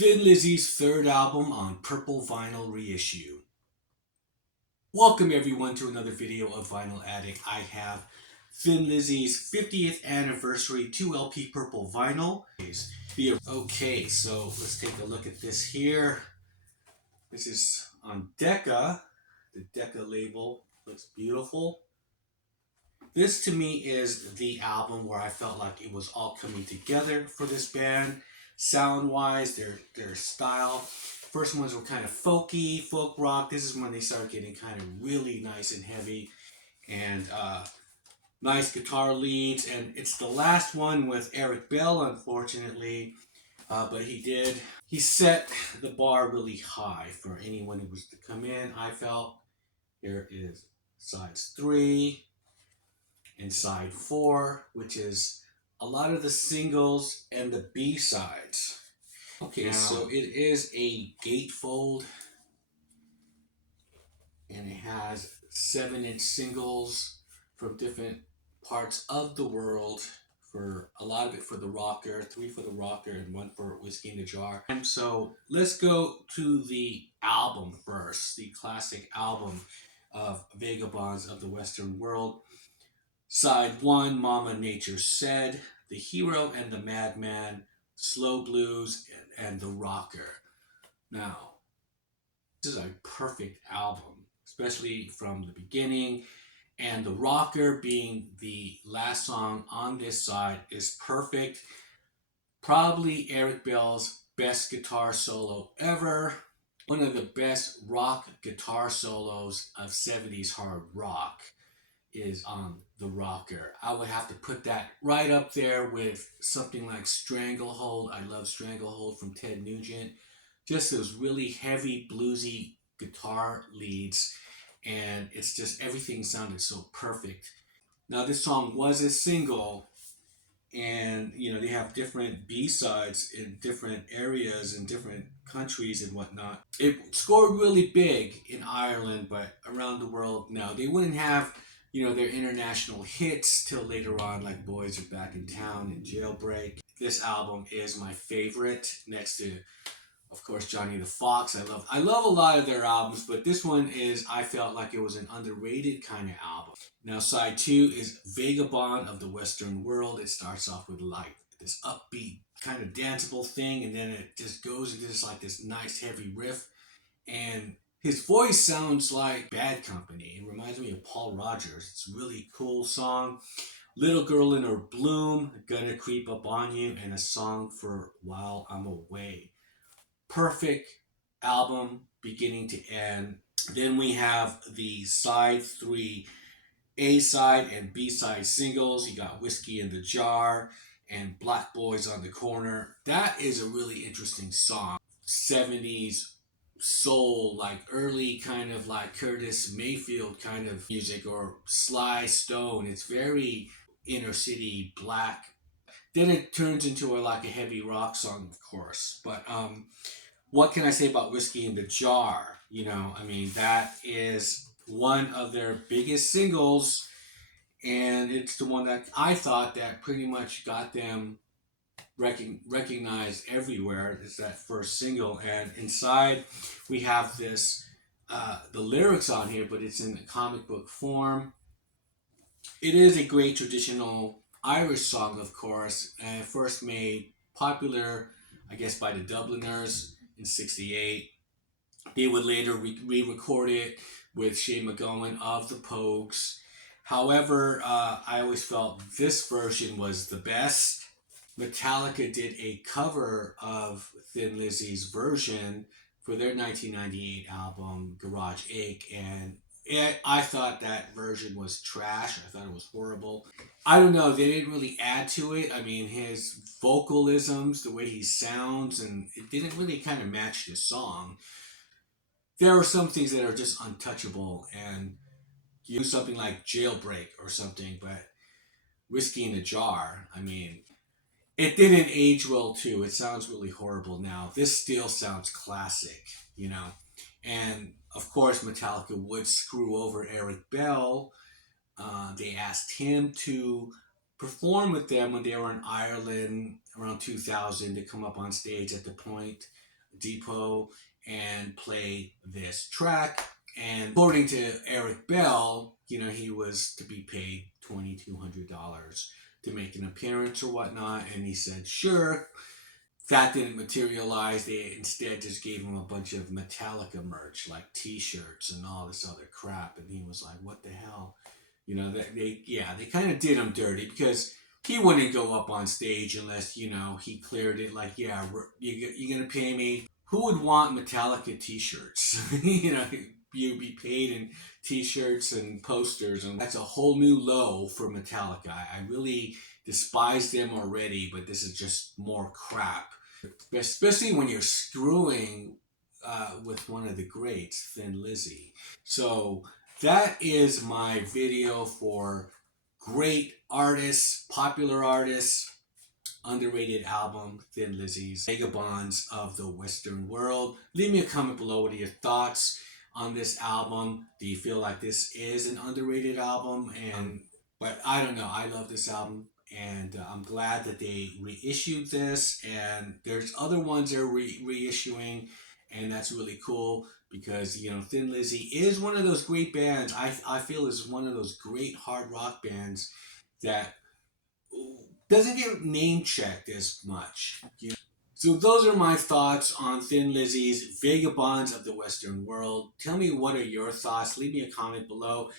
Thin Lizzy's third album on Purple Vinyl Reissue. Welcome everyone to another video of Vinyl Addict. I have Thin Lizzy's 50th anniversary 2 LP Purple Vinyl. Okay, so let's take a look at this here. This is on Decca. The Decca label looks beautiful. This to me is the album where I felt like it was all coming together for this band. Sound-wise, their style. First ones were kind of folky, folk rock. This is when they started getting kind of really nice and heavy and nice guitar leads. And it's the last one with Eric Bell, unfortunately. But he set the bar really high for anyone who was to come in. I felt here is sides 3 and side 4, which is a lot of the singles and the B-sides. Okay, now, so it is a gatefold, and it has 7-inch singles from different parts of the world. For a lot of it for the rocker, 3 for the rocker, and 1 for Whiskey in the Jar. And so let's go to the album first, the classic album of Vagabonds of the Western World. Side 1, Mama Nature Said, The Hero and the Madman, Slow Blues, and The Rocker. Now, this is a perfect album, especially from the beginning. And The Rocker being the last song on this side is perfect. Probably Eric Bell's best guitar solo ever. One of the best rock guitar solos of 70s hard rock is on The Rocker. I would have to put that right up there with something like Stranglehold. I love Stranglehold from Ted Nugent. Just those really heavy bluesy guitar leads, and it's just everything sounded so perfect. Now this song was a single, and they have different B-sides in different areas in different countries and whatnot. It scored really big in Ireland, but around the world now they wouldn't have their international hits till later on, like Boys Are Back in Town and Jailbreak. This album is my favorite, next to, of course, Johnny the Fox. I love a lot of their albums, but this one is, I felt like it was an underrated kind of album. Now, side 2 is Vagabond of the Western World. It starts off with like this upbeat kind of danceable thing, and then it just goes into this nice heavy riff, and his voice sounds like Bad Company. It reminds me of Paul Rogers. It's a really cool song. Little Girl in Her Bloom, Gonna Creep Up on You, and a song for While I'm Away. Perfect album, beginning to end. Then we have the side 3 A-side and B-side singles. You got Whiskey in the Jar and Black Boys on the Corner. That is a really interesting song. 70s soul, like early kind of like Curtis Mayfield kind of music, or Sly Stone. It's very inner city black. Then it turns into a heavy rock song, of course. But what can I say about Whiskey in the Jar? That is one of their biggest singles, and it's the one that I thought that pretty much got them recognized everywhere. It's that first single, and inside we have this the lyrics on here, but it's in the comic book form. It is a great traditional Irish song, of course, and first made popular, I guess, by the Dubliners in '68. They would later re-record it with Shane MacGowan of the Pogues. However, I always felt this version was the best. Metallica did a cover of Thin Lizzy's version for their 1998 album Garage Ache, and I thought that version was trash. I thought it was horrible. I don't know, they didn't really add to it. His vocalisms, the way he sounds, and it didn't really kind of match the song. There are some things that are just untouchable, and you do something like Jailbreak or something, but Whiskey in a Jar, it didn't age well too. It sounds really horrible now. This still sounds classic, And of course, Metallica would screw over Eric Bell. They asked him to perform with them when they were in Ireland around 2000 to come up on stage at the point Depot and play this track. And according to Eric Bell, he was to be paid $2,200 to make an appearance or whatnot. And he said, sure. That didn't materialize. They instead just gave him a bunch of Metallica merch, like T-shirts and all this other crap. And he was like, "What the hell?" They kind of did him dirty because he wouldn't go up on stage unless he cleared it. Like, yeah, you're gonna pay me. Who would want Metallica T-shirts? You'd be paid in T-shirts and posters, and that's a whole new low for Metallica. I really despise them already, but this is just more crap. Especially when you're screwing with one of the greats, Thin Lizzy. So that is my video for great artists, popular artists, underrated album, Thin Lizzy's Vagabonds of the Western World. Leave me a comment below. What are your thoughts on this album? Do you feel like this is an underrated album? But I don't know. I love this album, and I'm glad that they reissued this. And there's other ones they're reissuing, and that's really cool because Thin Lizzy is one of those great bands. I feel is one of those great hard rock bands that doesn't get name checked as much. So those are my thoughts on Thin Lizzy's Vagabonds of the Western World. Tell me, what are your thoughts? Leave me a comment below.